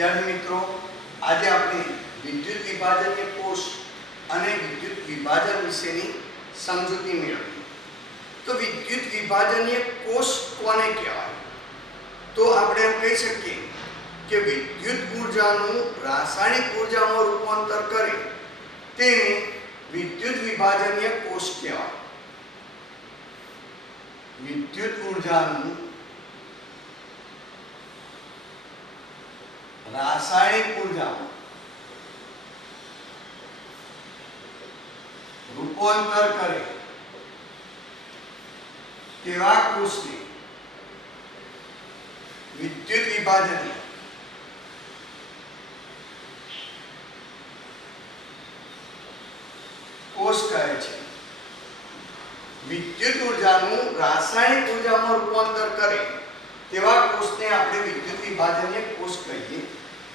વિદ્યાર્થી મિત્રો, આજે આપણે વિદ્યુત વિભાજનીય કોષ અને વિદ્યુત વિભાજન વિશેની સમજૂતી મેળવી. તો વિદ્યુત વિભાજનીય કોષ કોને કહેવાય? તો આપણે એમ કહી શકીએ કે વિદ્યુત ઊર્જાનું રાસાયણિક ઊર્જામાં રૂપાંતર કરે તેને વિદ્યુત વિભાજનીય કોષ કહેવાય. વિદ્યુત ઊર્જાનું રાસાયણિક ઊર્જામાં રૂપાંતર કરે તેવા કોષને વિદ્યુત વિભાજનીય કોષ કહે છે. વિદ્યુત ઊર્જાનું રાસાયણિક ઊર્જામાં રૂપાંતર કરે તેવા કોષને આપણે વિદ્યુત વિભાજનીય કોષ કહીએ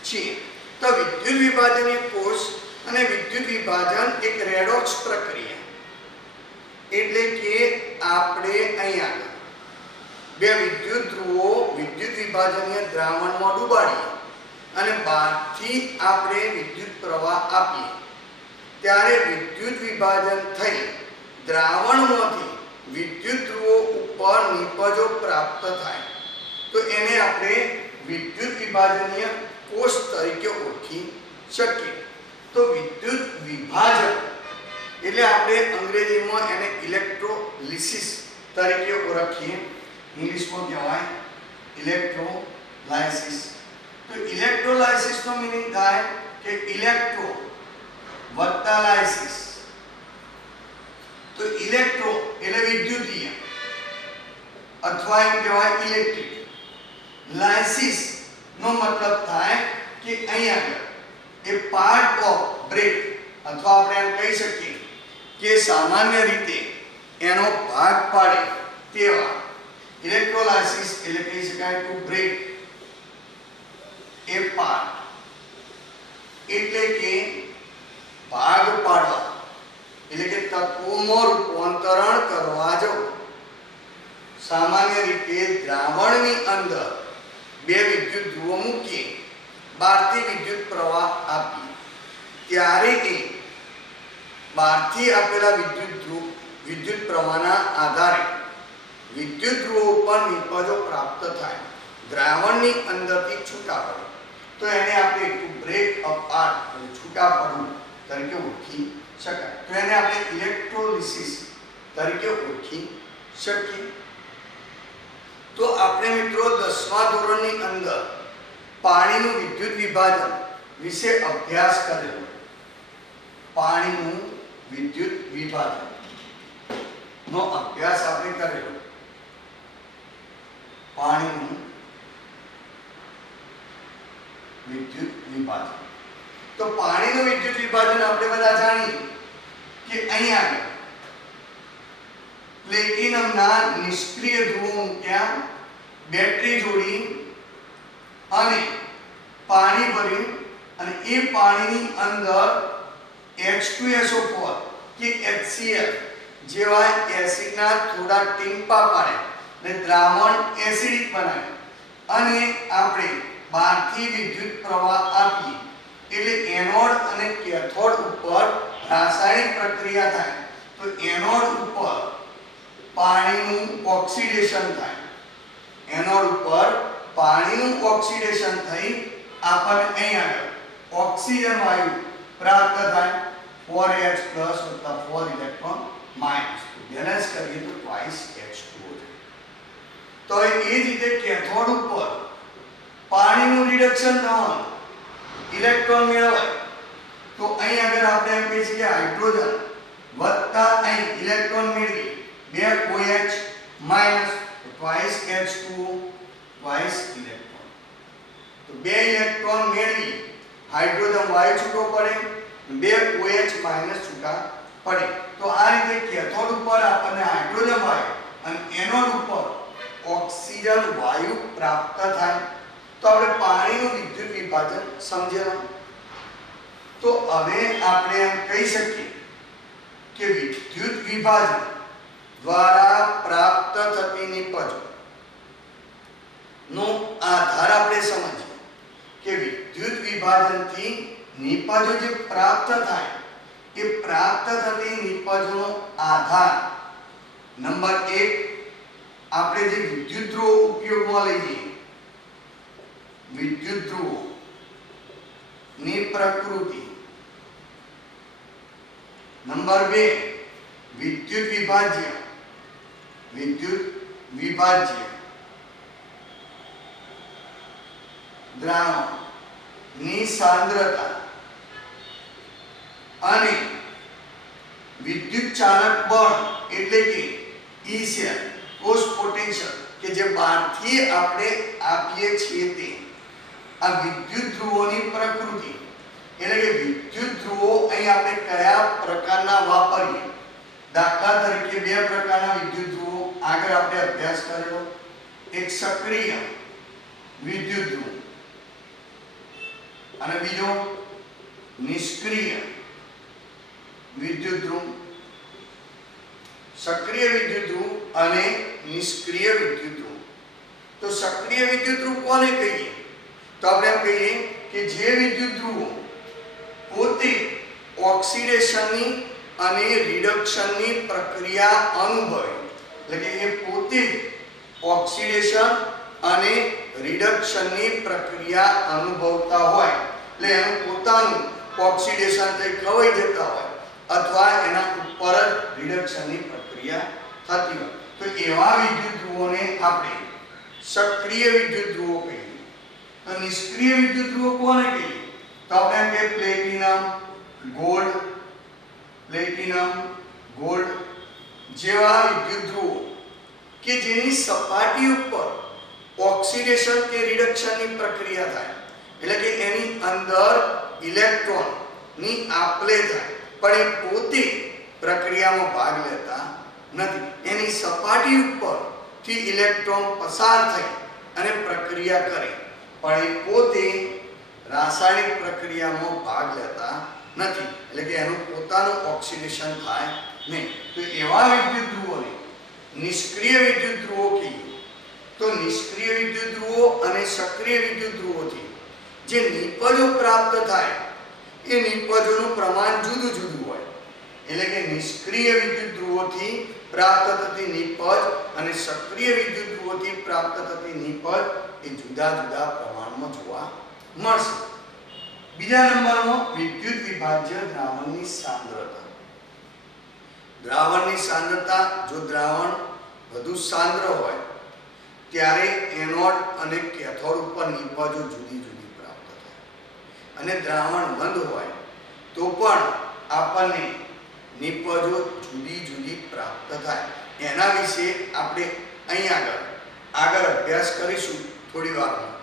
છીએ. તો વિદ્યુત વિભાજનીય કોષ અને વિદ્યુત વિભાજન એક રેડોક્સ પ્રક્રિયા, એટલે કે આપણે અહીંયા બે વિદ્યુત ધ્રુવો વિદ્યુત વિભાજનીય દ્રાવણમાં ડૂબાડીએ અને બહારથી આપણે વિદ્યુત પ્રવાહ આપીએ ત્યારે વિદ્યુત વિભાજન થઈ દ્રાવણમાંથી વિદ્યુત ધ્રુવો ઉપર નિપજો પ્રાપ્ત થાય. તો એને આપણે વિદ્યુત વિભાજનીય કોષ તરીકે ઓળખી શકીએ. તો વિદ્યુત વિભાજન એટલે આપણે અંગ્રેજીમાં એને ઇલેક્ટ્રોલિસિસ તરીકે ઓળખીએ, ઇંગ્લિશમાં કહેવાય ઇલેક્ટ્રોલાઇસિસ. તો ઇલેક્ટ્રોલાઇસિસ નો મીનિંગ થાય કે ઇલેક્ટ્રો વત્તા લાઇસિસ. તો ઇલેક્ટ્રો એટલે વિદ્યુતીય અથવા એમ કહેવાય ઇલેક્ટ્રિક. લાઇસિસ નો મતલબ થાય કે અહીંયા એ પાર્ટ ઓફ બ્રેક અથવા આપણે એમ કહી શકીએ કે સામાન્ય રીતે એનો ભાગ પાડે તેવા ઇલેક્ટ્રોલાઇસિસ એટલે કહી શકાય ટુ બ્રેક એ પાર્ટ, એટલે કે ભાગ પાડવા એટલે કે તત્વોમાં રૂપાંતરણ કરવા જવું. સામાન્ય રીતે દ્રાવણની અંદર બે વિદ્યુત ધ્રુવો મૂકીએ, બહારથી વિદ્યુત પ્રવાહ આપીએ ત્યારે એ બહારથી આપેલા વિદ્યુત પ્રવાહના આધારે વિદ્યુત ધ્રુવો ઉપર નિપજો પ્રાપ્ત થાય, દ્રાવણની અંદરથી છૂટા પડે. તો એને આપણે ટુ બ્રેક અપાર્ટ છૂટા પડવું તરીકે ઓળખી શકાય. તો એને આપણે ઇલેક્ટ્રોલિસિસ તરીકે ઓળખી શકીએ. તો આપણે મિત્રો 10મા ધોરણની અંદર પાણીનું વિદ્યુત વિભાજન વિશે અભ્યાસ કરેલો. પાણીનું વિદ્યુત વિભાજન નો અભ્યાસ આપણે કરેલો. પાણીનું વિદ્યુત વિભાજન. તો પાણીનું વિદ્યુત વિભાજન આપણે બધા જાણીએ કે અહીંયા પ્લેટિનમના નિષ્ક્રિય ધ્રુવો મૂક્યા, બેટરી જોડી અને પાણી ભર્યું અને એ પાણીની અંદર H2SO4 કે HCl જેવા એસિડના થોડા ટીમ્પા પાડે અને દ્રાવણ એસિડિક બનાવે અને આપણે બહારથી વિદ્યુત પ્રવાહ આપીએ એટલે એનોડ અને કેથોડ ઉપર રાસાયણિક પ્રક્રિયા થાય. તો એનોડ ઉપર પાણીનું ઓક્સિડેશન થાય, એનોડ ઉપર પાણીનું ઓક્સિડેશન થઈ આપણને અહીંયા ઓક્સિજન વાયુ પ્રાપ્ત થાય 4H+ વત્તા 4 ઇલેક્ટ્રોન માઈનસ. બેલેન્સ કરીએ તો ટ્વાઇસ H2O થાય. તો એ જ રીતે કેથોડ ઉપર પાણીનું રિડક્શન થવાનું, ઇલેક્ટ્રોન મેળવાય તો અહીં આગળ આપણે એમ કહીએ છીએ કે હાઇડ્રોજન વત્તા અહીં ઇલેક્ટ્રોન મેળવી 2 OH minus twice H2O twice electron. તો 2 ઇલેક્ટ્રોન મેળવી હાઇડ્રોજન વાયુ છૂટો પડે, 2 OH માઈનસ છૂટા પડે. તો આ રીતે કેથોડ ઉપર આપણને હાઇડ્રોજન વાયુ અને એનોડ ઉપર ઓક્સિજન વાયુ પ્રાપ્ત થાય. તો આપણે પાણીનું વિદ્યુત વિભાજન સમજ્યા. તો હવે આપણે એમ કહી શકીએ કે વિદ્યુત વિભાજન દ્વારા પ્રાપ્ત થતી નિપજો નો આધાર આપણે સમજીએ કે વિદ્યુત વિભાજનથી નિપજો જે પ્રાપ્ત થાય એ પ્રાપ્ત થતી નિપજનો આધાર નંબર 1 આપણે જે વિદ્યુત ધ્રુવો ઉપયોગમાં લઈએ વિદ્યુત ધ્રુવો ની પ્રકૃતિ નંબર 2 વિદ્યુત વિભાજ્ય દ્રાવણની સાંદ્રતા અને વિદ્યુત ચાલક બળ એટલે કે E શેલ કોસ પોટેન્શિયલ કે જે બહારથી આપણે આપીએ છીએ તે આ વિદ્યુત ધ્રુવોની પ્રકૃતિ એટલે કે વિદ્યુત ધ્રુવો અહીં આપણે કયા પ્રકારના વાપરીએ દાખલા તરીકે બે પ્રકારના વિદ્યુત ધ્રુવો આગળ આપણે અભ્યાસ કરેલો એક સક્રિય વિદ્યુત ધ્રુવ અને બીજો નિષ્ક્રિય વિદ્યુત ધ્રુવ સક્રિય વિદ્યુત ધ્રુવ અને નિષ્ક્રિય વિદ્યુત ધ્રુવ તો સક્રિય વિદ્યુત ધ્રુવ કોને કહીએ તો આપણે એમ કહીએ કે જે વિદ્યુત ધ્રુવો પોતે ઓક્સિડેશનની અને રિડક્શનની પ્રક્રિયા અનુભવે એટલે કે એ પોતે ઓક્સિડેશન અને રિડક્શનની પ્રક્રિયા અનુભવતા હોય એટલે એનું પોતાનું ઓક્સિડેશન થઈ ખવાઈ જતા હોય અથવા એના ઉપર જ રિડક્શનની પ્રક્રિયા થતી હોય તો એવા વિદ્યુત ધ્રુવોને આપણે સક્રિય વિદ્યુત ધ્રુવો કહીએ તો નિષ્ક્રિય વિદ્યુત ધ્રુવો કોને કહીએ તો આપણે એમ કે પ્લેટિનમ ગોલ્ડ જેવા વિદ્યુત ધ્રુવો કે જેની સપાટી ઉપર ઓક્સિડેશન કે રિડક્શનની પ્રક્રિયા થાય એટલે કે એની અંદર ઇલેક્ટ્રોન ની આપ-લે થાય પણ એ પોતે પ્રક્રિયામાં ભાગ લેતા નથી એની સપાટી ઉપરથી ઇલેક્ટ્રોન પસાર થઈ અને પ્રક્રિયા કરે પણ એ પોતે રાસાયણિક પ્રક્રિયામાં ભાગ લેતા નથી એટલે કે એનું પોતાનું ઓક્સિડેશન થાય નહીં તો એવા વિદ્યુત ધ્રુવોને નિષ્ક્રિય વિદ્યુત ધ્રુવો કહીએ તો નિષ્ક્રિય વિદ્યુત ધ્રુવો અને સક્રિય વિદ્યુત ધ્રુવોથી જે નિપજો પ્રાપ્ત થાય એ નિપજોનું પ્રમાણ જુદું જુદું હોય એટલે કે નિષ્ક્રિય વિદ્યુત ધ્રુવોથી પ્રાપ્ત થતી નિપજ અને સક્રિય વિદ્યુત ધ્રુવોથી પ્રાપ્ત થતી નિપજ એ જુદા જુદા પ્રમાણમાં જોવા મળશે બીજા નંબરમાં વિદ્યુત વિભાજ્ય દ્રાવણની સાંદ્રતા દ્રાવણની સાંદ્રતા જો દ્રાવણ વધુ સાંદ્ર હોય ત્યારે એનોડ અને કેથોડ ઉપર નિપજો જુદી જુદી પ્રાપ્ત થાય અને દ્રાવણ મંદ હોય તો પણ આપણને નિપજો જુદી જુદી પ્રાપ્ત થાય એના વિશે આપણે અહીં આગળ અભ્યાસ કરીશું થોડી વારમાં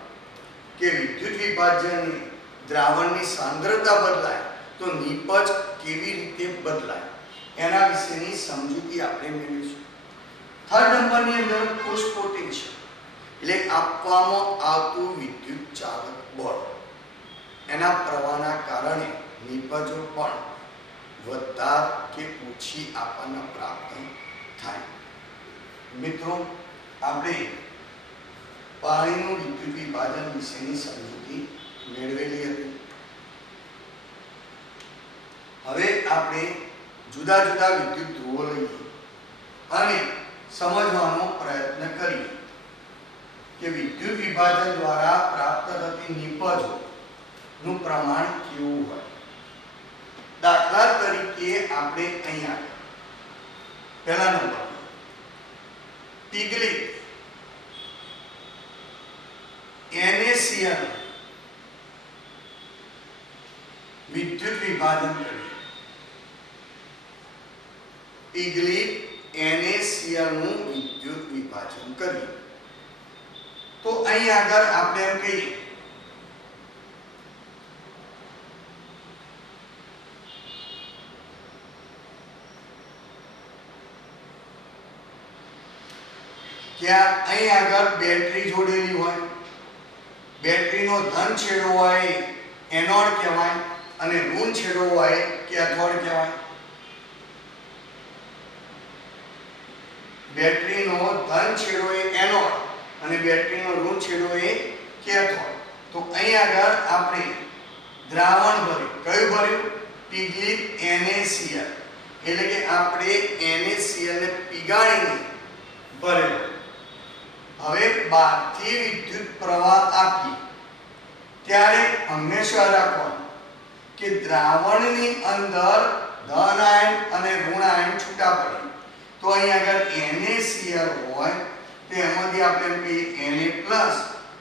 કે વિદ્યુત વિભાજ્યની દ્રાવણની સાંદ્રતા બદલાય તો નિપજ કેવી રીતે બદલાય એના વિશેની સમજૂતી આપણે મેળવીશું થર્ડ નંબરની અંદર કોસ પોટેન્શિયલ એટલે આપવામાં આવતું વિદ્યુત ચાલક બળ એના પ્રવાહના કારણે નિપજો પણ વધાર કે ઓછી આપણને પ્રાપ્ત થાય મિત્રો આપણે પાણીનું વિદ્યુત વિભાજન વિશેની સમજૂતી મેળવેલી હતી હવે આપણે જુદા જુદા વિદ્યુત ધ્રુવો લઈએ અને સમજવાનો પ્રયત્ન કરીએ કે વિદ્યુત વિભાજન દ્વારા પ્રાપ્ત થતી નિપજોનું પ્રમાણ કેવું હોય દાખલા તરીકે આપણે અહીંયા પહેલા નંબર પિગલિત NaCl વિદ્યુત વિભાજન કરીએ પિગલિત NaCl નું વિદ્યુત વિભાજન કરીએ તો અહીં આગળ આપણે એમ કહીએ કે અહીં આગળ બેટરી જોડેલી હોય બેટરીનો ધન છેડો હોય એનોડ કહેવાય અને ઋણ છેડો હોય કેથોડ કહેવાય બેટરીનો ધન છેડો એ એનોડ અને બેટરીનો ઋણ છેડો એ કેથોડ તો અહીં આગળ આપણે દ્રાવણ ભર્યું. કયું ભર્યું? પીગલિત NaCl. એટલે કે આપણે NaCl ને પીગાળીને ભરેલો. હવે બહારથી વિદ્યુત પ્રવાહ આપી ત્યારે હંમેશા રાખવાનું કે દ્રાવણની અંદર ધન આયન અને ઋણ આયન છૂટા પડે. તો અહીં આગળ NaCl હોય તો એમાંથી આપણે એમ કહીએ Na+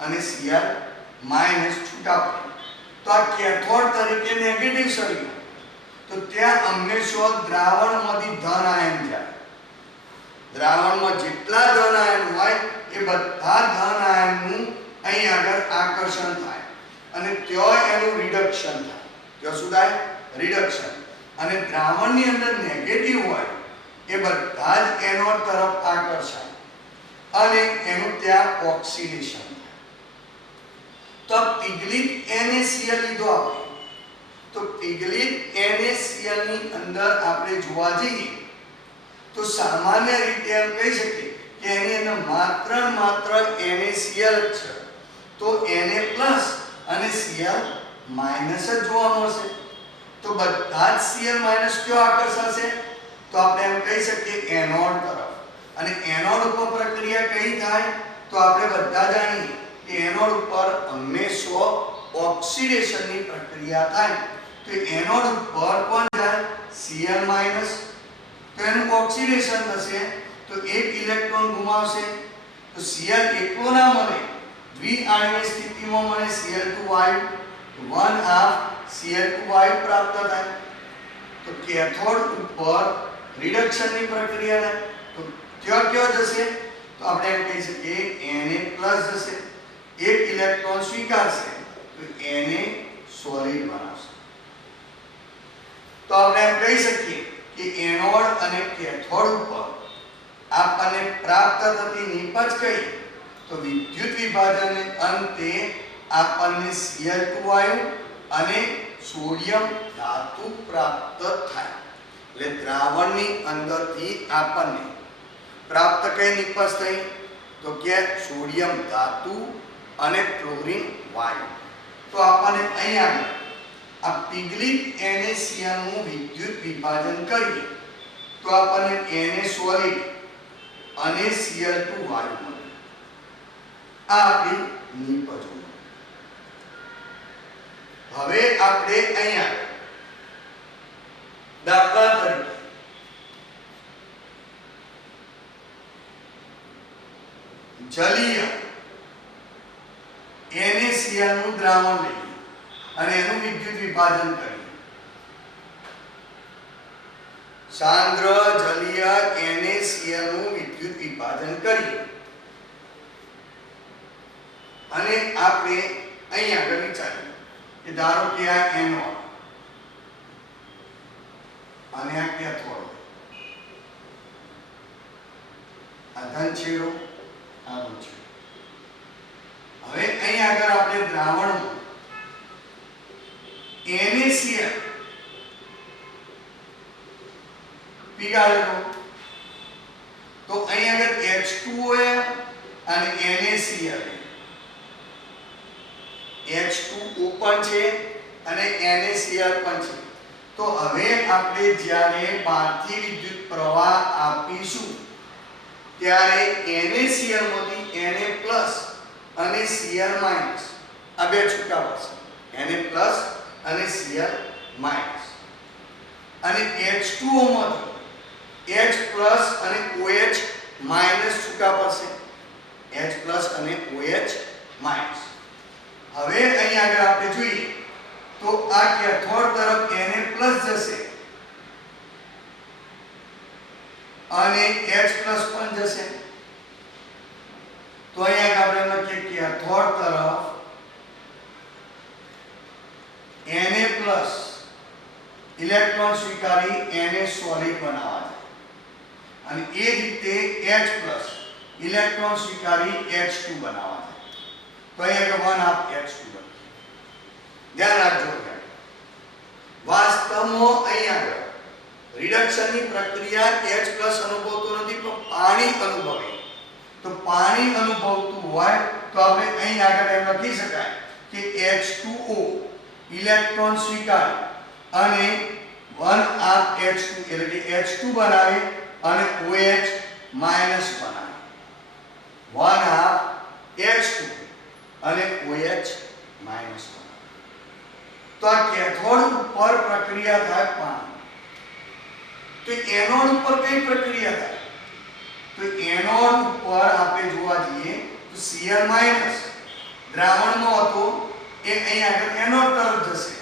અને Cl- છૂટા પડે. તો આ કેથોડ તરીકે નેગેટિવ સળિયું. તો ત્યાં હંમેશા દ્રાવણમાંથી ધન આયન જાય. દ્રાવણમાં જેટલા ધન આયન હોય એ બધા ધન આયનનું અહીં આગળ આકર્ષણ થાય અને ત્યાં એનું રિડક્શન થાય. ત્યાં શું થાય? રિડક્શન. અને દ્રાવણની અંદર નેગેટિવ હોય એ બધા જ એનોડ તરફ આકર્ષાય અને એનું ત્યાં ઓક્સિડેશન થાય. તો પીગલિત NaCl લીધો આપણે. તો પીગલિત NaCl ની અંદર આપણે જોવા જઈએ તો સામાન્ય રીતે એમ કહી શકીએ કે એની અંદર માત્ર NaCl જ છે. તો Na+ અને Cl- જ જોવા મળશે. તો બધા જ Cl- કયો આકર્ષાશે? તો આપણે એમ કહી શકીએ એનોડ તરફ. અને એનોડ ઉપર પ્રક્રિયા કઈ થાય? તો આપણે બધા જાણીએ કે એનોડ ઉપર હંમેશા ઓક્સિડેશનની પ્રક્રિયા થાય. તો એનોડ ઉપર કોણ જાય? Cl-. તો એનું ઓક્સિડેશન થશે તો એક ઇલેક્ટ્રોન ગુમાવશે. તો Cl એકલો ના મળે, દ્વિઆણ્વીય સ્થિતિમાં મળે Cl2 વાયુ, 1/2 Cl2 વાયુ પ્રાપ્ત થાય. તો કેથોડ ઉપર રિડક્શનની પ્રક્રિયા થાય. તો ત્યાં કયો જશે? તો આપણે એમ કહી શકીએ Na+ જશે. એક ઇલેક્ટ્રોન સ્વીકારશે તો Na સોલિડ બનાવશે. તો આપણે એમ કહી શકીએ કે એનોડ અને કેથોડ ઉપર આપણને પ્રાપ્ત થતી નિપજ કઈ? તો વિદ્યુત વિભાજનને અંતે આપણને Cl2 વાયુ અને સોડિયમ ધાતુ પ્રાપ્ત થાય. એટલે દ્રાવણની અંદરથી આપણને પ્રાપ્ત કઈ નિપજ થઈ? તો કે સોડિયમ ધાતુ અને ક્લોરીન વાયુ. તો આપણને અહીંયા આ પીગલિત NaCl નું વિદ્યુત વિભાજન કરીએ તો આપણને Na સોલિડ અને Cl2 વાયુ મળે. આ આપણી નિપજો. હવે આપણે અહીંયા દાખલા તરીકે જલીય NaCl નું દ્રાવણ લઈએ અને એનું વિદ્યુત વિભાજન કરીએ. સાંદ્ર જલીય NaCl નું વિદ્યુત વિભાજન કરીએ અને આપણે અહીં આગળ વિચારીએ કે ધારો કે આ એનોડ અને આ કેથોડ, આ ધન છેડો, આ ઋણ છેડો. હવે અહીં આગળ આપણે દ્રાવણમાં NaCl પીગાળેલો તો અહીં આગળ H2O અને NaCl H2O પણ છે અને NaCl પણ છે. તો હવે આપણે જ્યારે બહારથી વિદ્યુત પ્રવાહ આપીશું ત્યારે NaCl માંથી Na+ અને Cl- આ બે છૂટા પડશે. Na+ અને Cl-. અને H2O માંથી H+ અને OH- છૂટા પડશે. H+ અને OH-. હવે અહીં આગળ આપણે જોઈએ તો આ કેથોડ તરફ Na+ જશે અને H+ પણ જશે. તો અહીં આગળ આપણે લખીએ કેથોડ તરફ Na+ ઇલેક્ટ્રોન સ્વીકારી Na સોલિડ બનાવવા જાય અને એ રીતે H+ ઇલેક્ટ્રોન સ્વીકારી H2 બનાવવા જાય. તો અહીં આગળ 1/2 H2 બને. ધ્યાન રાખજો. વાસ્તવમાં અહીં આગળ રિડક્શનની પ્રક્રિયા H+ અનુભવતો નથી પણ પાણી અનુભવે. તો પાણી અનુભવતું હોય તો આપણે અહીં આગળ એમ લખી શકાય કે H2O ઇલેક્ટ્રોન સ્વીકારે અને 1 H2 એટલે કે H2 બનાવે અને OH માઈનસ બનાવે. 1 H2 અને OH માઈનસ બનાવે. તો આ કેથોડ ઉપર પ્રક્રિયા થાય પાણી. તો એનોડ ઉપર કઈ પ્રક્રિયા થાય? તો એનોડ ઉપર આપણે જોવા જઈએ તો Cl માઈનસ દ્રાવણનો હતો એ અહીં આગળ એનોડ તરફ જશે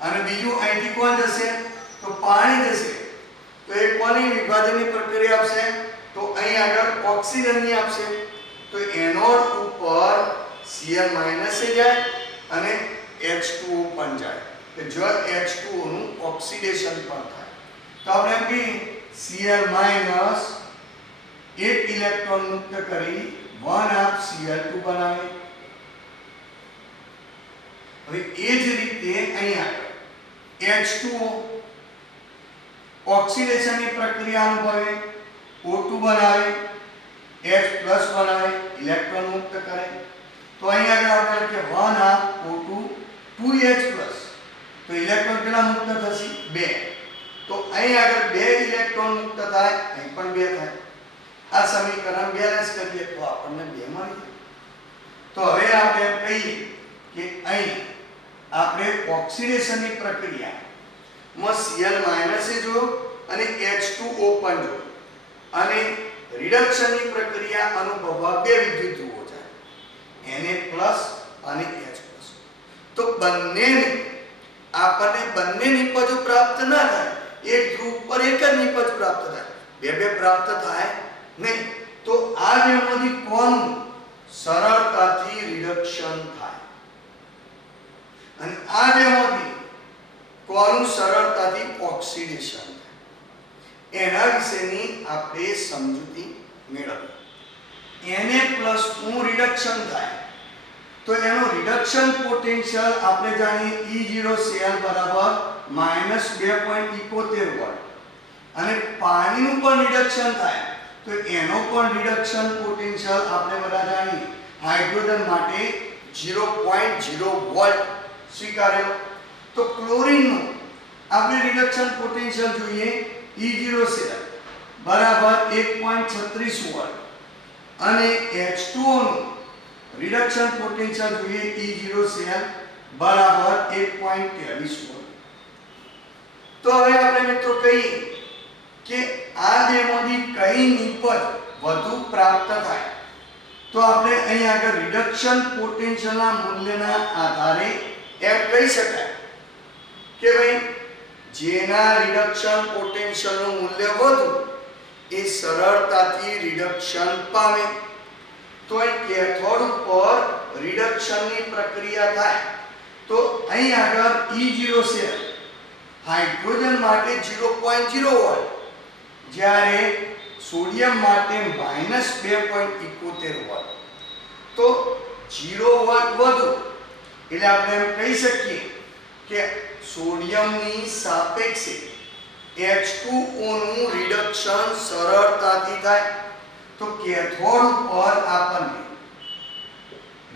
અને બીજું અહીંથી કોણ જશે? તો પાણી જશે. તો એ કોની વિભાજનની પ્રક્રિયા આપશે? તો અહીં આગળ ઓક્સિજનની આપશે. તો એનોડ ઉપર Cl માઈનસ જાય અને H2O પણ જાય. તો જો H2O નું ઓક્સિડેશન પણ થાય તો આપણે એમ કહીએ Cl માઈનસ એક ઇલેક્ટ્રોન મુક્ત કરી 1 Cl2 બનાવે. હવે એ જ રીતે અહીંયા H2O ઓક્સિડેશનની પ્રક્રિયા અનુભવે O2 બનાવે, H+ બનાવે, ઇલેક્ટ્રોન મુક્ત કરે. તો અહીંયા આગળ આપણે કે 1 O2 2H+. તો ઇલેક્ટ્રોન કેટલા મુક્ત થશે? 2. તો અહીં આગળ 2 ઇલેક્ટ્રોન મુક્ત થાય, અહીં પણ 2 થાય. આ સમીકરણ બેલેન્સ કરીએ તો આપણને 2 મળી જાય. તો હવે આપણે એમ કહીએ કે અહીં આપણે ઓક્સિડેશનની પ્રક્રિયામાં Cl માઈનસ જો અને H2O પણ જો અને રિડક્શનની પ્રક્રિયા અનુભવવા બે વિદ્યુત ધ્રુવો છે Na+ અને H+. તો આપણને બંને નિપજો પ્રાપ્ત ના થાય. એક ધ્રુવ પર એક જ નિપજ પ્રાપ્ત થાય, બે પ્રાપ્ત થાય નહીં. તો આ બેમાંથી કોનું સરળતાથી રિડક્શન થાય અને આ બેમાંથી કોનું સરળતાથી ઓક્સિડેશન થાય એના વિશેની આપણે સમજૂતી મેળવીએ. Na+ નું રિડક્શન થાય તો એનો રિડક્શન પોટેન્શિયલ આપણે જાણીએ E0Cl બરાબર -2.71 વોલ્ટ અને પાણીનું પણ રિડક્શન થાય તો એનો પણ રિડક્શન પોટેન્શિયલ આપણે બધા જાણીએ હાઇડ્રોજન માટે 0.0 વોલ્ટ સ્વીકારેલો. તો ક્લોરીનનું આપણે રિડક્શન પોટેન્શિયલ જોઈએ E0Cl બરાબર 1.36 વોલ્ટ અને H2O નું રિડક્શન પોટેન્શિયલ જોઈએ E0Cl બરાબર 1.23 વોલ્ટ. તો હવે આપણે મિત્રો કહીએ કે આ બેમાંથી કઈ નિપજ વધુ પ્રાપ્ત થાય. તો આપણે અહીં આગળ રિડક્શન પોટેન્શિયલના મૂલ્યના આધારે એમ કહી શકાય કે ભાઈ જેના રિડક્શન પોટેન્શિયલનું મૂલ્ય વધુ એ સરળતાથી રિડક્શન પામે. તો અહીં કેથોડ ઉપર રિડક્શનની પ્રક્રિયા થાય તો અહીં આગળ E0Cl હાઇડ્રોજન માટે 0.0 વોલ્ટ જ્યારે સોડિયમ માટે -2.71 વોલ્ટ. તો 0 વોલ્ટ વધુ એટલે આપણે એમ કહી શકીએ કે સોડિયમની સાપેક્ષે H2O નું રિડક્શન સરળતાથી થાય. તો કેથોડ ઉપર આપણને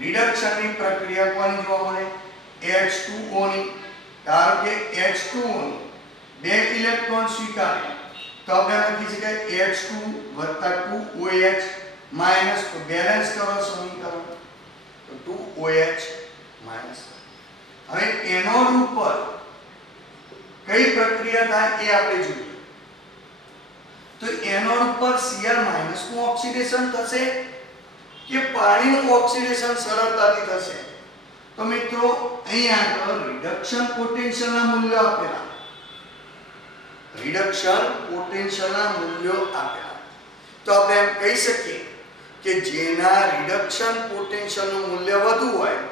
રિડક્શનની પ્રક્રિયા કોની જોવા મળે? H2O ની. ધારો કે H2O નું 2 ઇલેક્ટ્રોન સ્વીકારે તો આપણે લખી શકાય H2 + 2OH માઈનસ. તો બેલેન્સ કરો સમીકરણ તો 2OH માઈનસ. હવે એનોડ ઉપર કઈ પ્રક્રિયા થાય એ આપણે જોઈએ. તો એનોડ ઉપર Cl- નું ઓક્સિડેશન થશે કે પાણીનું ઓક્સિડેશન સરળતાથી થશે? તો મિત્રો અહીં આગળ રિડક્શન પોટેન્શિયલના મૂલ્યો આપેલા તો આપણે એમ કહી શકીએ કે જેના રિડક્શન પોટેન્શિયલનું મૂલ્ય વધુ હોય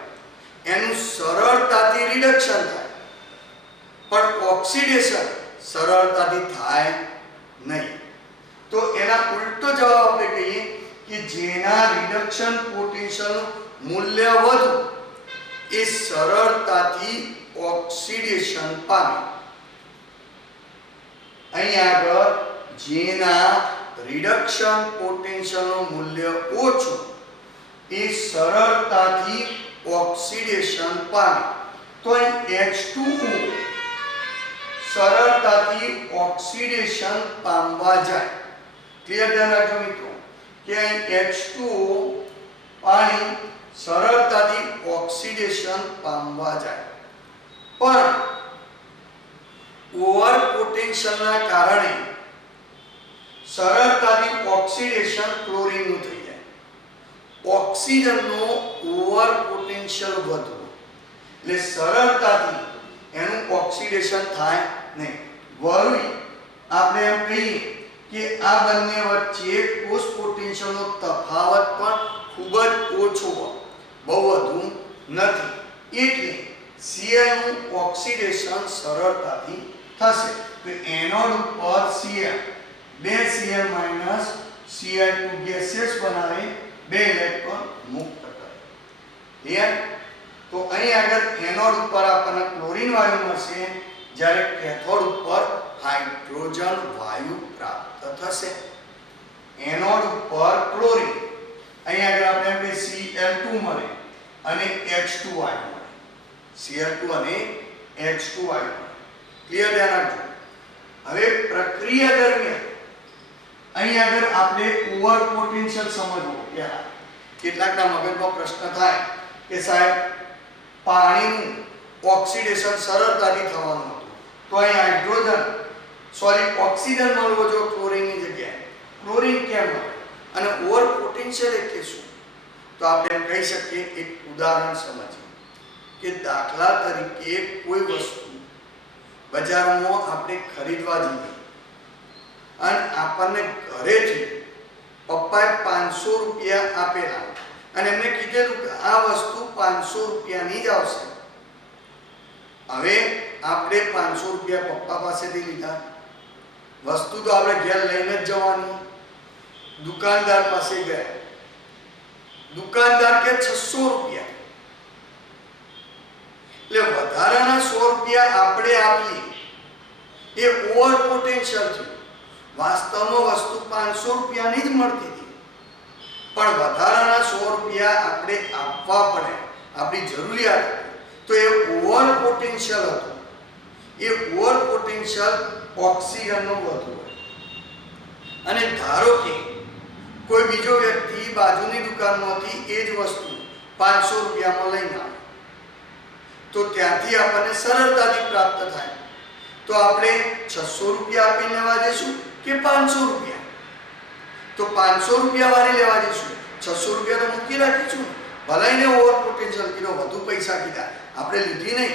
એનું સરળતાથી રિડક્શન થાય પણ ઓક્સિડેશન સરળતાથી થાય નહીં. તો એના ઉલટો જવાબ આપણે કહીએ કે જેના રિડક્શન પોટેન્શિયલનું મૂલ્ય વધુ એ સરળતાથી ઓક્સિડેશન પામે. અહીં આગળ જેના રિડક્શન પોટેન્શિયલનું મૂલ્ય ઓછું એ સરળતાથી ઓક્સિડેશન પામે. તો અહીં H2O સરળતાથી ઓક્સિડેશન પામવા જાય. ક્લિયર ધ્યાન રાખજો મિત્રો કે અહીં H2O પાણી સરળતાથી ઓક્સિડેશન પામવા જાય. પણ ઓવર પોટેન્શિયલના કારણે સરળતાથી ઓક્સિડેશન ક્લોરીનનું થઈ જાય. ઓક્સિજનનો ઓવર પોટેન્શિયલ વધવું એટલે સરળતાથી એનું ઓક્સિડેશન થાય નહીં. વળી આપણે એમ કહીએ કે આ બંને વચ્ચે કોષ પોટેન્શિયલનો તફાવત પણ ખૂબ જ ઓછો હોય, બહુ વધુ નથી. એટલે Cl નું ઓક્સિડેશન સરળતાથી થશે. તો એનોડ ઉપર Cl 2 Cl Cl2 ગેસિયસ બનાવે 2 ઇલેક્ટ્રોન મુક્ત કરે. ક્લિયર? તો અહીં આગળ એનોડ ઉપર આપણને ક્લોરીન વાયુ મળશે, જ્યારે કેથોડ ઉપર હાઇડ્રોજન વાયુ પ્રાપ્ત થશે. એનોડ ઉપર ક્લોરીન, અહીં આગળ આપણે Cl2 મળે અને H2 વાયુ મળે. Cl2 અને H2 વાયુ મળે. ક્લિયર ધ્યાન રાખજો. હવે પ્રક્રિયા દરમિયાન અહીં આગળ આપણે ઓવર પોટેન્શિયલ સમજવું. કેટલાકના મગજમાં પ્રશ્ન થાય કે સાહેબ પાણીનું ઓક્સિડેશન સરળતાથી થવાનું હતું, તો અહીં ઓક્સિજન મળવો જો ક્લોરીનની જગ્યાએ, ક્લોરીન કેમ મળે અને ઓવર પોટેન્શિયલ એટલે શું? તો આપણે એમ કહી શકીએ, એક ઉદાહરણ સમજીએ કે દાખલા તરીકે કોઈ વસ્તુ બજારમાં આપણે ખરીદવા જઈએ અને આપણને ઘરેથી પપ્પાએ 500 રૂપિયા આપેલા અને એમને કીધેલું કે આ વસ્તુ 500 રૂપિયાની જ આવશે. હવે આપણે 500 રૂપિયા પપ્પા પાસેથી લીધા, વસ્તુ તો આપણે ઘેર લઈને જ જવાની. દુકાનદાર પાસે ગયા, દુકાનદાર કે 600 રૂપિયા, એટલે વધારાના 100 રૂપિયા આપણે આપીએ એ ઓવર પોટેન્શિયલ છે. વાસ્તવમાં વસ્તુ 500 રૂપિયાની જ મળતી હતી, પણ વધારાના 100 રૂપિયા આપણે આપવા પડે, આપણી જરૂરિયાત, તો એ ઓવર પોટેન્શિયલ હતો. એ ઓવર પોટેન્શિયલ ઓક્સિજનનો વધુ હોય. અને ધારો કે કોઈ બીજો વ્યક્તિ બાજુની દુકાનમાંથી એ જ વસ્તુ 500 રૂપિયામાં લઈને આવે, તો ત્યાંથી આપણને સરળતાથી પ્રાપ્ત થાય. તો આપણે 600 રૂપિયા આપીને લેવા જઈશું કે 500 રૂપિયા? તો 500 રૂપિયા વાળી લેવા જઈશું. 600 રૂપિયા તો મૂકી રાખીશું. ભલાઈને ઓવર પોટેન્શિયલ કીધો, વધુ પૈસા કીધા, આપણે લીધી નહીં.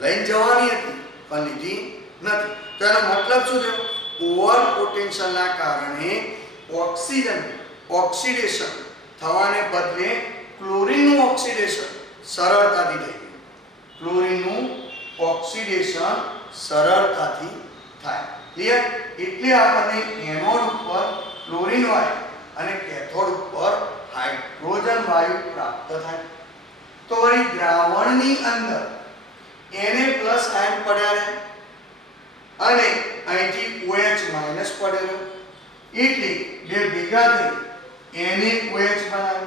લઈને જવાની હતી પણ લીધી નથી. તો એનો મતલબ શું થયો? ઓવર પોટેન્શિયલના કારણે ઓક્સિડેશન થવાને બદલે ક્લોરીનનું ઓક્સિડેશન સરળતાથી થઈ ગયું. ક્લોરીનનું ઓક્સિડેશન સરળતાથી થાય. ક્લિયર? એટલે આપણને એનોડ ઉપર ક્લોરીન વાયુ અને કેથોડ ઉપર હાઇડ્રોજન વાયુ પ્રાપ્ત થાય. તો વળી દ્રાવણની અંદર Na+ આયન પડ્યા રહે અને અહીંથી OH- પડેલો, એટલે બે ભેગા થઈ NaOH બનાવે.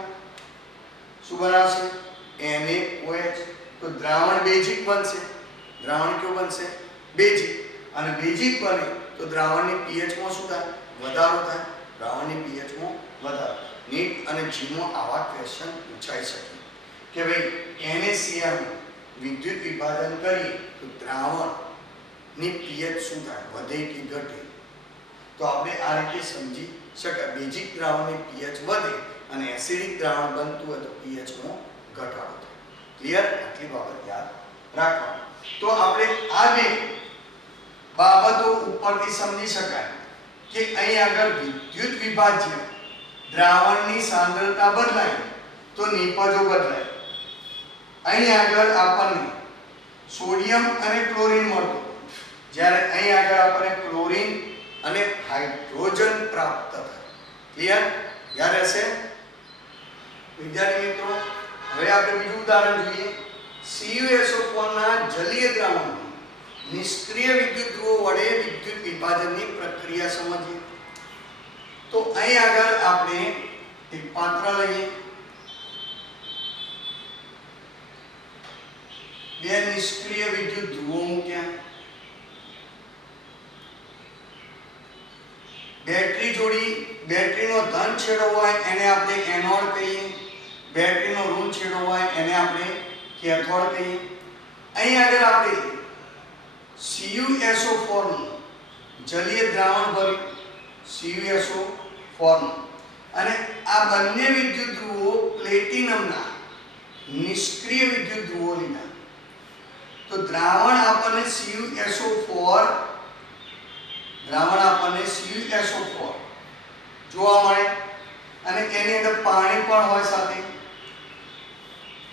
શું બનાવશે? NaOH. તો દ્રાવણ બેઝિક બનશે. દ્રાવણ કેવું બનશે? બેઝિક. અને બેઝિક બને તો દ્રાવણની pH માં શું થાય? વધારો થાય. દ્રાવણની pH માં વધારો. નીટ અને જીમાં આવા ક્વેશ્ચન પૂછાઈ શકે કે ભાઈ NaCl વિદ્યુત વિભાજન કરીએ તો દ્રાવણની pH શું થાય? વધે કે ઘટે? તો આપણે આ રીતે સમજી શકાય. બેઝિક દ્રાવણની pH વધે અને એસિડિક દ્રાવણ બનતું હોય તો pH માં ઘટાડો થાય. ક્લિયર? આટલી બાબત યાદ રાખવાની. તો આપણે આ બે બાબતો ઉપરથી સમજી શકાય કે અહીં આગળ વિદ્યુત વિભાજ્ય દ્રાવણની સાંદ્રતા બદલાય તો નિપજો બદલાય. અહીં આગળ આપણને સોડિયમ અને ક્લોરીન મળતું, જ્યારે અહીં આગળ આપણને ક્લોરીન અને હાઇડ્રોજન પ્રાપ્ત થાય. ક્લિયર? યાદ હશે વિદ્યાર્થી મિત્રો? હવે આપણે બીજું ઉદાહરણ જોઈએ. CuSO4 ના જલીય દ્રાવણમાં નિષ્ક્રિય વિદ્યુત ધ્રુવો વડે વિદ્યુત વિભાજનની પ્રક્રિયા સમજીએ. તો અહીં આગળ આપણે એક પાત્ર લઈએ બે નિષ્ક્રિય વિદ્યુત ધ્રુવો મૂક્યા. બેટરી જોડી, બેટરીનો ધન છેડો હોય એને આપણે એનોડ કહીએ, બેટરીનો ઋણ છેડો હોય એને આપણે કેથોડ કહીએ. અહીં આગળ આપણે CuSO4 નું જલીય દ્રાવણ ભર્યું, CuSO4 નું, અને આ બંને વિદ્યુત ધ્રુવો પ્લેટિનમના નિષ્ક્રિય વિદ્યુત ધ્રુવો લીધા. તો દ્રાવણ આપણને CuSO4 જોવા મળે અને એની અંદર પાણી પણ હોય સાથે.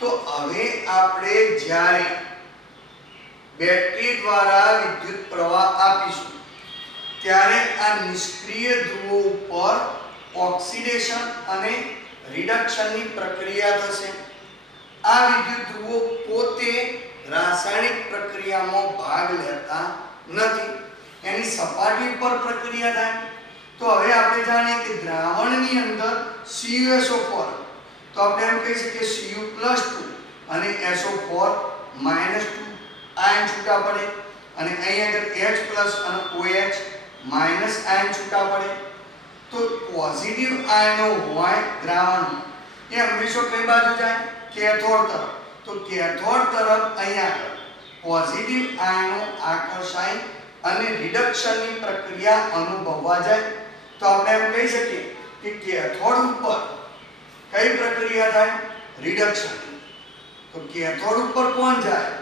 તો હવે આપણે જ્યારે બેટરી દ્વારા વિદ્યુત પ્રવાહ આપીશું ત્યારે આ નિષ્ક્રિય ધ્રુવો ઉપર ઓક્સિડેશન અને રિડક્શનની પ્રક્રિયા થશે. આ વિદ્યુત ધ્રુવો પોતે રાસાયણિક પ્રક્રિયામાં ભાગ લેતા નથી, એની સપાટી પર પ્રક્રિયા થાય. તો હવે આપણે જાણીએ કે દ્રાવણની અંદર CuSO4, તો આપણે એમ કહી શકીએ Cu+2 અને SO4 -2 આયન છૂટા પડે, અને અહીં આગળ H+ અને OH માઈનસ આયન છૂટા પડે. તો પોઝિટિવ આયનો હોય દ્રાવણમાં એ હંમેશા કઈ બાજુ જાય? કેથોડ તરફ. તો કેથોડ તરફ અહીં આગળ પોઝિટિવ આયનો આકર્ષાય અને રિડક્શનની પ્રક્રિયા અનુભવવા જાય. તો આપણે એમ કહી શકીએ કે કેથોડ ઉપર કઈ પ્રક્રિયા થાય? રિડક્શન. તો કેથોડ ઉપર કોણ જાય?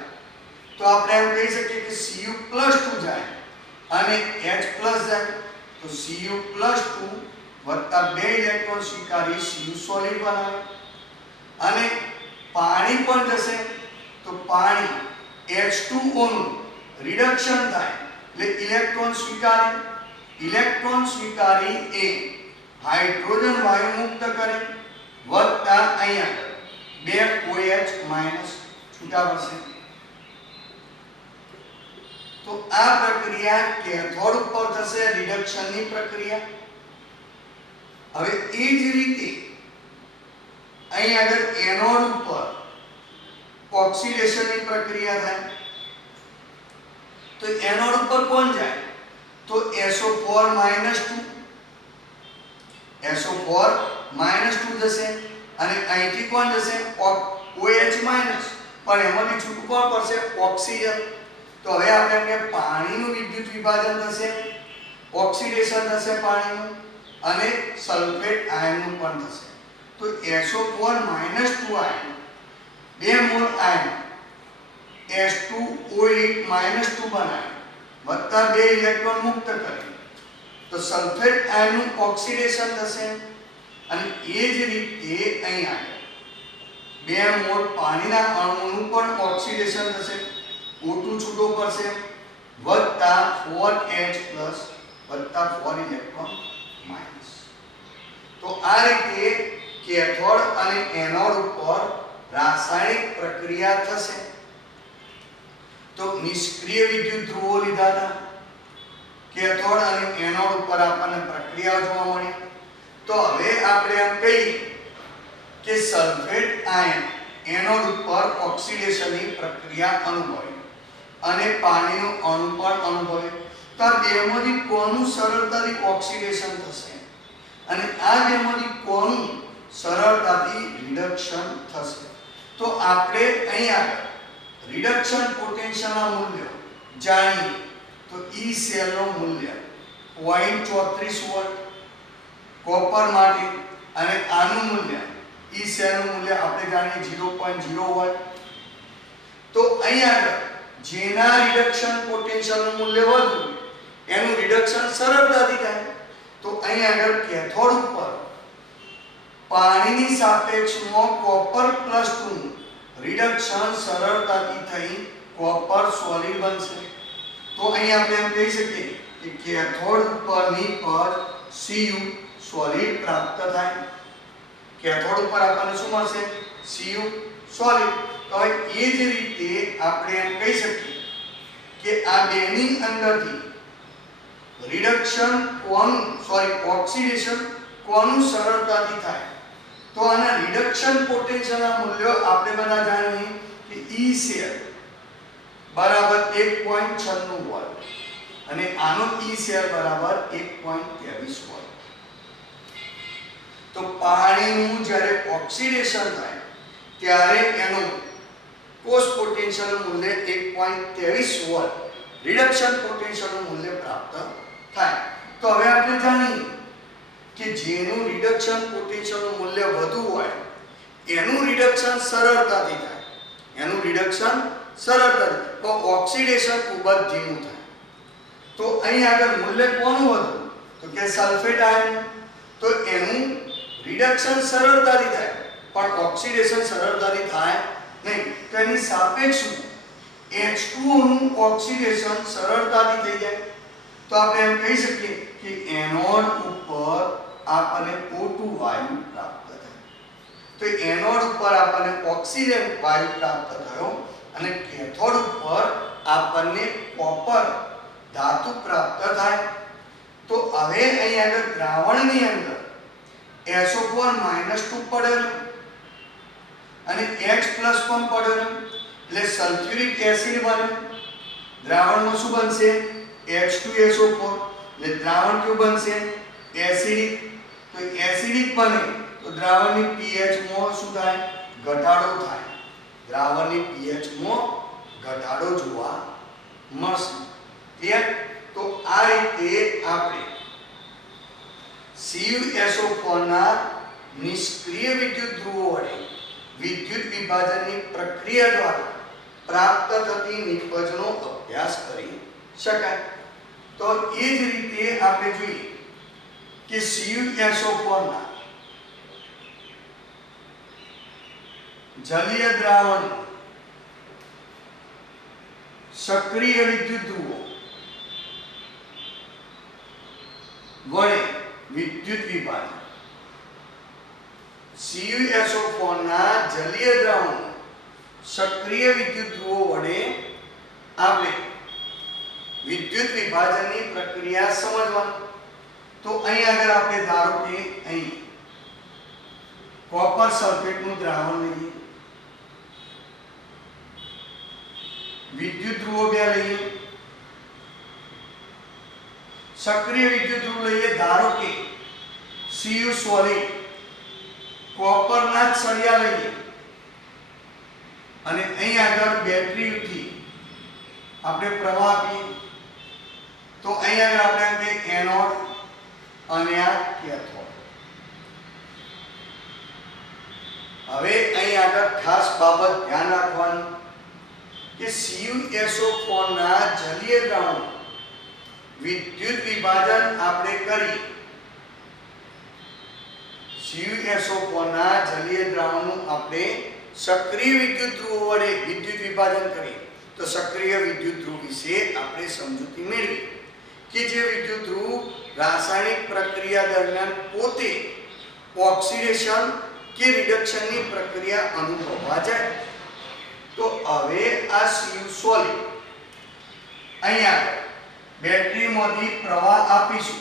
તો આપણે એમ કહી શકીએ કે Cu+2 જાય અને H+ જાય. તો Cu+2 વત્તા 2 ઇલેક્ટ્રોન સ્વીકારી Cu સોલિડ બનાવે, અને પાણી પણ જશે. તો પાણી H2O નું રિડક્શન થાય એટલે ઇલેક્ટ્રોન સ્વીકારી એ હાઇડ્રોજન વાયુ મુક્ત કરે, વત્તા અહીંયા 2 OH માઈનસ છૂટા પડશે. તો આ પ્રક્રિયા કેથોડ ઉપર થશે, રિડક્શનની પ્રક્રિયા. હવે એ જ રીતે અહીં આગળ એનોડ ઉપર ઓક્સિડેશનની પ્રક્રિયા થાય. તો એનોડ ઉપર કોણ જાય? તો SO4 -2 જશે, અને અહીંથી કોણ જશે? OH માઈનસ, પણ એમાંથી છૂટું કોણ પડશે? ઓક્સિજન. તો હવે આપણે એમ કે પાણીનું વિદ્યુત વિભાજન થશે, ઓક્સિડેશન થશે પાણીનું, અને સલ્ફેટ આયનનું પણ થશે. તો SO4 -2 ion 2 mall ion H2O8 -2 બનાવે, વત્તા 2 ઇલેક્ટ્રોન મુક્ત કરે. તો સલ્ફેટ આયનનું ઓક્સિડેશન થશે, અને એ જ રીતે અહીં આગળ 2 મોલ પાણીના અણુનું પણ ઓક્સિડેશન થશે, O2 છૂટો પડશે, વત્તા 4H+ વત્તા 4 ઇલેક્ટ્રોન માઈનસ. તો આ રીતે કેથોડ અને એનોડ ઉપર રાસાયણિક પ્રક્રિયા થશે. તો નિષ્ક્રિય વિદ્યુત ધ્રુવો લીધા હતા, કેથોડ અને એનોડ ઉપર આપણને પ્રક્રિયા જોવા મળી. તો હવે આપણે એમ કહીએ કે સલ્ફેટ આયન એનોડ ઉપર ઓક્સિડેશનની પ્રક્રિયા અનુભવે અને પાણીનું અણુ પણ અનુભવે. તો આ બેમાંથી કોનું સરળતાથી ઓક્સિડેશન થશે અને આ બેમાંથી કોનું સરળતાથી રિડક્શન થશે? તો આપણે અહીં આગળ રિડક્શન પોટેન્શિયલના મૂલ્યો જાણીએ. તો E સેલનું મૂલ્ય 0.34 વોલ્ટ કોપર માટે, અને આનું મૂલ્ય E સેલનું મૂલ્ય આપણે જાણીએ 0.0 વોલ્ટ. તો અહીં આગળ જેના રિડક્શન પોટેન્શિયલનું મૂલ્ય વધુ એનું રિડક્શન સરળતાથી થાય. તો અહીં આગળ કેથોડ ઉપર પાણીની સાપેક્ષમાં કોપર +2 નું રિડક્શન સરળતાથી થઈ કોપર સોલિડ બનશે. તો અહીં આપણે એમ કહી શકીએ કે કેથોડ ઉપરની પદ Cu સોલિડ પ્રાપ્ત થાય. કેથોડ ઉપર આપણને શું મળશે? Cu solid. તો એ જ રીતે આપણે એમ કહી શકીએ કે આ બેની અંદરથી રિડક્શન ઓક્સિડેશન કોનું સરળતાથી થાય? તો આના રિડક્શન પોટેન્શિયલના મૂલ્યો આપણે બધા જાણીએ કે E સેલ બરાબર 1.96 વોલ્ટ અને આનો E સેલ બરાબર 1.23 વોલ્ટ. તો પાણીનું જ્યારે ઓક્સિડેશન થાય ત્યારે એનું કોષ પોટેન્શિયલનું મૂલ્ય 1.23 વોલ્ટ, રિડક્શન પોટેન્શિયલનું મૂલ્ય પ્રાપ્ત થાય. તો હવે આપણે જાણીએ કે જેનું રિડક્શન પોટેન્શિયલનું મૂલ્ય વધુ હોય એનું રિડક્શન સરળતાથી થાય, એનું રિડક્શન સરળતાથી, તો ઓક્સિડેશન ખૂબ જ ધીમું થાય. તો અહીં આગળ મૂલ્ય કોનું હતું તો કે સલ્ફેટ આયન, તો એનું રિડક્શન સરળતાથી થાય પણ ઓક્સિડેશન સરળતાથી થાય નહીં. તો એની સાપેક્ષમાં H2O નું ઓક્સિડેશન સરળતાથી થઈ જાય. તો આપણે એમ કહી શકીએ કે એનોડ ઉપર આપણને O2 વાયુ પ્રાપ્ત થાય. તો એનોડ ઉપર આપણને ઓક્સિજન વાયુ પ્રાપ્ત થયો અને કેથોડ ઉપર આપણને કોપર ધાતુ પ્રાપ્ત થાય. તો હવે અહીં આગળ દ્રાવણની અંદર SO4 -2 પડેલું અને H+ પણ પડેલું એટલે સલ્ફ્યુરિક એસિડ બને. દ્રાવણમાં શું બનશે H2SO4 એટલે દ્રાવણ કયું બનશે એસિડિક. તો એસિડિક બને તો દ્રાવણની pH માં શું થાય ઘટાડો થાય, દ્રાવણની pH માં ઘટાડો જોવા મળશે. ક્લિયર? તો આ રીતે આપણે CuSO4 ના નિષ્ક્રિય વિદ્યુત ધ્રુવો વડે વિદ્યુત વિભાજનની પ્રક્રિયા દ્વારા પ્રાપ્ત થતી નિપજનો અભ્યાસ કરી શકાય. તો એ જ રીતે આપણે જોઈએ કે CuSO4 ના જલીય દ્રાવણ સક્રિય વિદ્યુત ધ્રુવો વડે વિદ્યુત વિભાજન. CuSO4 ના જલીય દ્રાવણ સક્રિય વિદ્યુત ધ્રુવો વડે આપણે વિદ્યુત વિભાજનની પ્રક્રિયા સમજવાની. તો અહીં આગળ આપણે ધારો કે અહીં કોપર સલ્ફેટનું દ્રાવણ લઈએ, વિદ્યુત ધ્રુવો બે લઈએ, સક્રિય વિદ્યુત ધ્રુવ લઈએ, ધારો કે Cu સોલિડ કોપરના જ સળિયા લઈએ અને અહીં આગળ બેટરીથી આપણે પ્રવાહ આપીએ. તો અહીં આગળ આપણે એનોડ અને આ કેથોડ. હવે અહીં આગળ ખાસ બાબત ધ્યાન રાખવાની કે CuSO4 ના જલીય દ્રાવણ વિદ્યુત વિભાજન આપણે કરી, CuSO4 ના જલીય દ્રાવણનું આપણે સક્રિય વિદ્યુત ધ્રુવો વડે વિદ્યુત વિભાજન કરીએ તો સક્રિય વિદ્યુત ધ્રુવ વિશે આપણે સમજૂતી મેળવી કે જે વિદ્યુત ધ્રુવ રાસાયણિક પ્રક્રિયા દરમિયાન પોતે ઓક્સિડેશન કે રિડક્શનની પ્રક્રિયા અનુભવવા જાય. તો હવે આ Cu સોલિડ અહીંયા બેટરીમાંથી પ્રવાહ આપીશું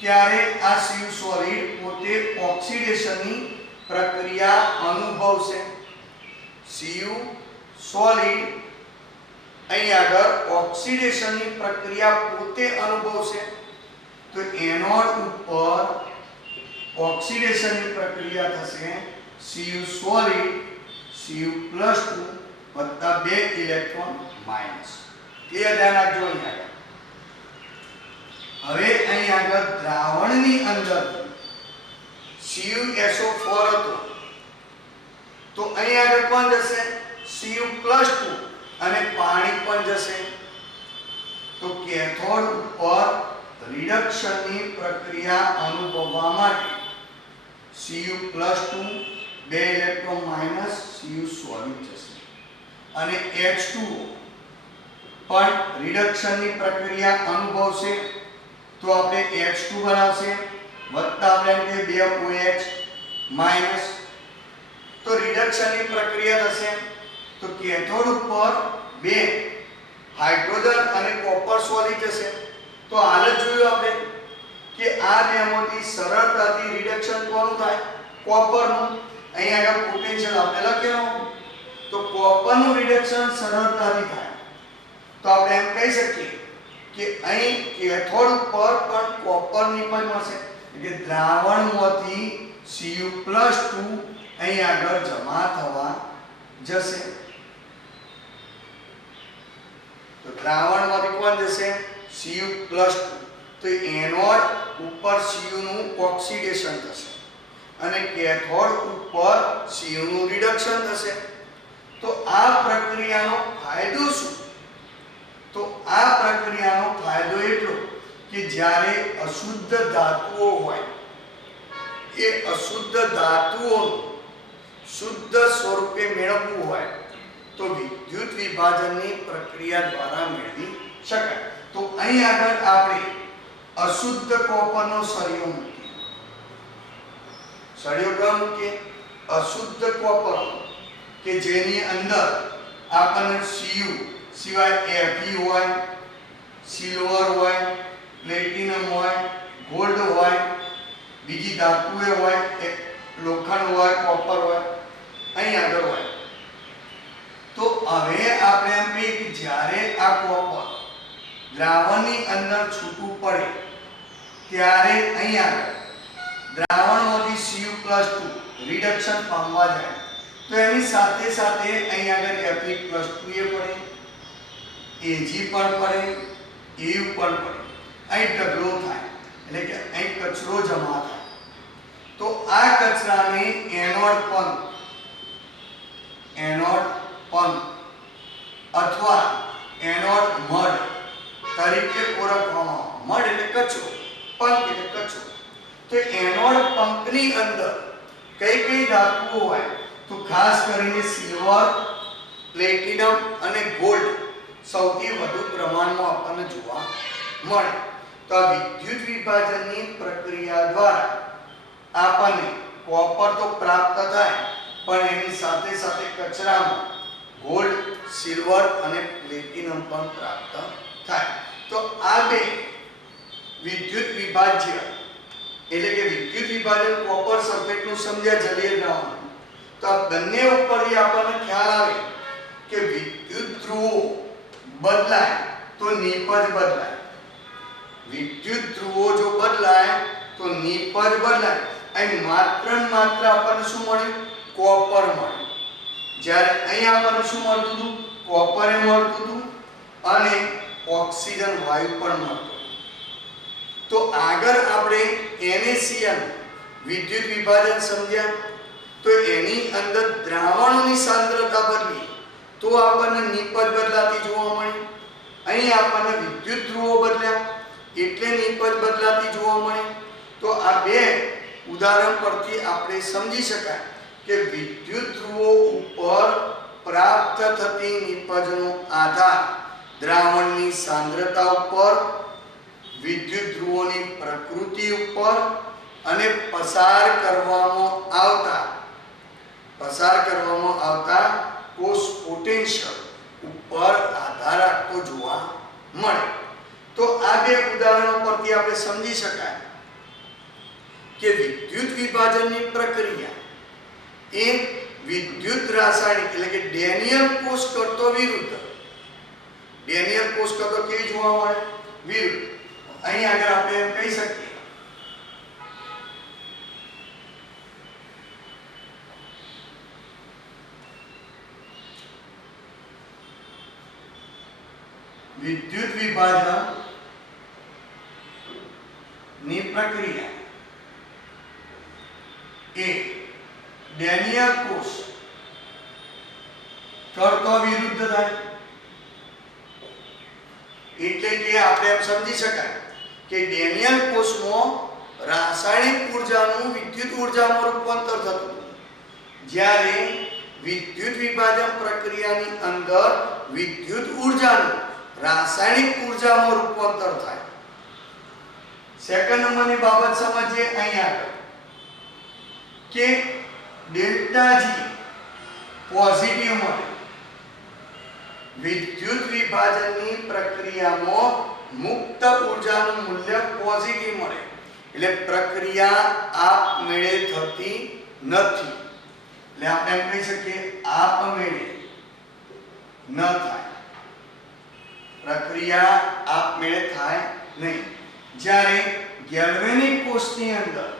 ત્યારે આ Cu સોલિડ પોતે ઓક્સિડેશનની પ્રક્રિયા અનુભવશે. Cu સોલિડ અહીં આગળ ઓક્સિડેશનની પ્રક્રિયા પોતે અનુભવશે. તો એનોડ ઉપર ઓક્સિડેશનની પ્રક્રિયા થશે Cu સોલિડ Cu+2 વત્તા 2 ઇલેક્ટ્રોન માઈનસ. ક્લિયર? ધ્યાન રાખજો. અહીં આગળ હવે અહીં આગળ દ્રાવણની અંદર CuSO4 હતો તો અહીં આગળ કોણ જશે Cu+2 અને પાણી પણ જશે. તો કેથોડ ઉપર રિડક્શનની પ્રક્રિયા અનુભવવા માટે Cu+2 2 electron minus Cu solid જશે અને H2O પણ રિડક્શનની પ્રક્રિયા અનુભવશે. તો આપણે H2 બનાવશે વત્તા આપણે 2 OH માઈનસ. તો રિડક્શનની પ્રક્રિયા થશે તો કેથોડ ઉપર 2 હાઇડ્રોજન અને કોપર સોલિડ જશે. તો હાલ જ જોયું આપણે કે આ બેમાંથી સરળતાથી રિડક્શન કોનું થાય કોપરનું. અહીં આગળ પોટેન્શિયલ આપણે લખેલું તો કોપરનું રિડક્શન સરળતાથી થાય તો આપણે એમ કહી શકીએ કે અહીં કેથોડ ઉપર પણ કોપર નિપજ મળશે એટલે દ્રાવણમાંથી Cu+2 અહીં આગળ જમા થવા જશે. તો દ્રાવણમાંથી કોણ જશે? Cu+2. તો એનોડ ઉપર Cu નું ઓક્સિડેશન થશે અને કેથોડ ઉપર Cu નું રિડક્શન થશે. તો આ પ્રક્રિયાનો ફાયદો શું? તો આ પ્રક્રિયાનો ફાયદો એટલો કે જ્યારે અશુદ્ધ ધાતુઓ હોય એ અશુદ્ધ ધાતુઓનું શુદ્ધ સ્વરૂપે મેળવવું હોય તો વિદ્યુત વિભાજનની પ્રક્રિયા દ્વારા મેળવી શકાય. તો અહીં આગળ આપણે અશુદ્ધ કોપરનો સળિયો મૂકીએ. સળિયો કયો મૂકીએ? અશુદ્ધ કોપર કે જેની અંદર આપણને Cu સિવાય Fe હોય, સિલ્વર હોય, પ્લેટિનમ હોય, ગોલ્ડ હોય, બીજી ધાતુઓ હોય, લોખંડ હોય, કોપર હોય, અહીં આગળ હોય. તો હવે આપણે એમ કહીએ કે જ્યારે આ કોપર દ્રાવણની અંદર છૂટું પડે ત્યારે અહીં આગળ દ્રાવણમાંથી Cu+2 રિડક્શન પામવા જાય તો એની સાથે સાથે અહીં આગળ Fe+2 એ પડે, Ag પણ પડે, Au પણ પડે. અહીં ઢગલો થાય એટલે કે અહીં કચરો જમા થાય. તો આ કચરાને એનોડ પંપ અથવા એનોડ મડ તરીકે ઓળખવામાં આવે. મડ એટલે કચરો, પંપ એટલે કચરો. તો એનોડ પંપની અંદર કઈ ધાતુઓ હોય? તો ખાસ કરીને સિલ્વર, પ્લેટિનમ અને ગોલ્ડ સૌથી વધુ પ્રમાણમાં આપણને જોવા મળે. તો આ વિદ્યુત વિભાજનની પ્રક્રિયા દ્વારા આપણને કોપર તો પ્રાપ્ત થાય પણ એની સાથે સાથે કચરામાં ગોલ્ડ, સિલ્વર અને પ્લેટિનમ પણ પ્રાપ્ત થાય. તો આ બે વિદ્યુત વિભાજ્ય એટલે કે વિદ્યુત વિભાજન કોપર સલ્ફેટનું સમજ્યા જલીય દ્રાવણ. તો આ બંને ઉપરથી આપણને ખ્યાલ આવે કે વિદ્યુત ધ્રુવો બદલાય તો નિપજ બદલાય. વિદ્યુત ધ્રુવો જો બદલાય તો નિપજ બદલાય. અહીં માત્ર આપણને શું મળ્યું? કોપર મળ્યું. જ્યારે અહીં આપણને શું મળતું હતું? કોપર મળતું હતું અને ઓક્સિજન વાયુ પણ મળતો. તો આગળ આપણે NaCl વિદ્યુત વિભાજન સમજ્યા. તો એની અંદર દ્રાવણોની સાંદ્રતા બદલી તો આપણને નિપજ બદલાતી જોવા મળી. અહીં આપણને વિદ્યુત ધ્રુવો બદલ્યા એટલે નિપજ બદલાતી જોવા મળી. તો આ બે ઉદાહરણ પરથી આપણે સમજી શકાય કે વિદ્યુત ધ્રુવો ઉપર પ્રાપ્ત થતી નિપજનો આધાર દ્રાવણની સાંદ્રતા ઉપર, વિદ્યુત ધ્રુવોની પ્રકૃતિ ઉપર અને પસાર કરવામાં આવતા કોષ પોટેન્શિયલ ઉપર આધાર રાખતો જોવા મળે. તો આ બે ઉદાહરણો પરથી આપણે સમજી શકાય કે વિદ્યુત વિભાજનની પ્રક્રિયા એ વિદ્યુત રાસાયણિક એટલે કે ડેનિયલ કોષ કરતો વિરુદ્ધ. ડેનિયલ કોષ કરતો કેવી જોવા મળે? વિરુદ્ધ. અહીં આગળ આપણે એમ કહી શકીએ વિદ્યુત વિભાજન ની પ્રક્રિયા એ ડેનિયલ કોષ કરતો વિરુદ્ધ થાય. એટલે કે આપણે એમ સમજી શકાય કે ડેનિયલ કોષમાં રાસાયણિક ઉર્જાનું વિદ્યુત ઉર્જામાં રૂપાંતર થતું હતું, જ્યારે વિદ્યુત વિભાજન પ્રક્રિયાની અંદર વિદ્યુત ઉર્જાનું રાસાયણિક ઉર્જામાં રૂપાંતર થાય. સેકન્ડ નંબરની બાબત સમજીએ અહીં આગળ કે ડેલ્ટા G પોઝિટિવ મળે. વિદ્યુત વિભાજનની પ્રક્રિયામાં મુક્ત ઉર્જાનું મૂલ્ય પોઝિટિવ મળે એટલે પ્રક્રિયા આપમેળે થતી નથી. એટલે આપણે એમ કહી શકીએ આપમેળે ન થાય. પ્રક્રિયા આપમેળે થાય નહીં. જ્યારે ગેલ્વેનિક કોષની અંદર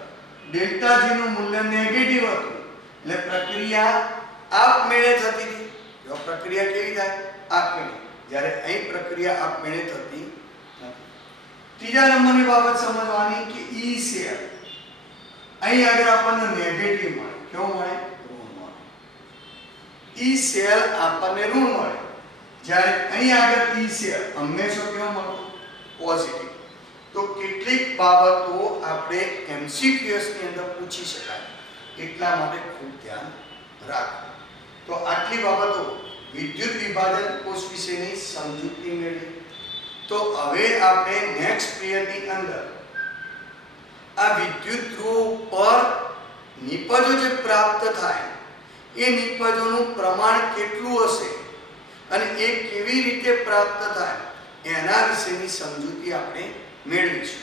ડેલ્ટા G નું મૂલ્ય નેગેટિવ હતું એટલે પ્રક્રિયા આપમેળે થતી હતી. જો પ્રક્રિયા કેવી થાય? આપમેળે. જ્યારે અહીં પ્રક્રિયા આપમેળે થતી નથી. ત્રીજા નંબરની બાબત સમજવાની કે ઈ સેલ અહીં આગળ આપણને નેગેટિવ મળે. કેવો મળે? ઋણ મળે. ઈ સેલ આપણને ઋણ મળે. જ્યારે અહીં આગળ ઈ સેલ હંમેશા કેવો મળે? પોઝિટિવ. તો કેટલીક બાબતો આપણે MCQS ની અંદર પૂછી શકાય, એટલા માટે ખૂબ ધ્યાન રાખો. તો આટલી બાબતો વિદ્યુત વિભાજન કોષ વિશેની સમજૂતી મેળવી. તો હવે આપણે નેક્સ્ટ પીરિયડની અંદર આ વિદ્યુત ધ્રુવો પર નિપજો જે પ્રાપ્ત થાય એ નિપજોનું પ્રમાણ કેટલું હશે અને એ કેવી રીતે પ્રાપ્ત થાય એના વિશેની સમજૂતી આપણે મેળવીશું.